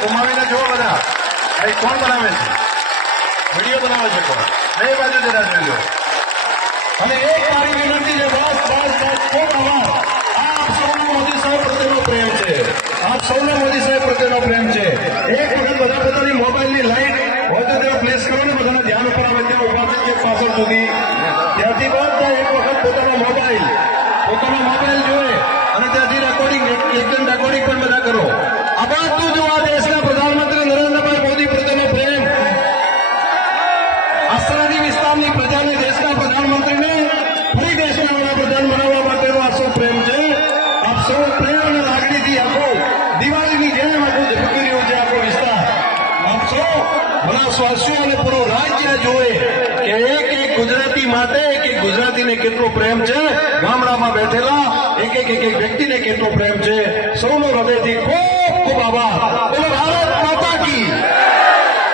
ગુમાવીને જુઓ બધા કોણ બનાવે છે, વિડીયો બનાવે છે કોણ, બે બાજુ જરા જોઈ લો. અને એક મારી વિનંતી છે, બસ બસ બસ ખૂબ આભાર. આપ સૌનો મોદી સાહેબ પ્રત્યેનો પ્રેમ છે, આપ સૌનો મોદી સાહેબ પ્રત્યેનો પ્રેમ છે. એક વખત બધા પોતાની મોબાઈલની લાઈટ હોય તો તેઓ પ્લેસ કરો ને, બધાના ધ્યાન ઉપર આવે ત્યાં ઉભા થઈ જાય પાછળ સુધી, ત્યાંથી બધા એક વખત પોતાનો મોબાઈલ જોવે અને ત્યાંથી રેકોર્ડિંગ પણ બધા કરો. આ બધું જો આ દેશના પ્રધાનમંત્રી નરેન્દ્રભાઈ મોદી પ્રત્યેનો પ્રેમ, આ સરહદી વિસ્તારની પ્રજાને દેશના પ્રધાનમંત્રીને ફરી દેશના વડાપ્રધાન બનાવવા માટેનો આ સૌ પ્રેમ છે. આપ સૌ પ્રેમ અને લાગણીથી આખો દિવાળીની જેમ આખું ઝબકી રહ્યું છે આખો વિસ્તાર. આપ સૌ બનાસવાસીઓ અને પૂરો રાજ્ય જોવે કે એક એક ગુજરાતી માટે એક એક ગુજરાતીને કેટલો પ્રેમ છે, ગામડામાં બેઠેલા એક એક વ્યક્તિને કેટલો પ્રેમ છે. સૌનો હૃદયથી ખૂબ ખૂબ આભાર.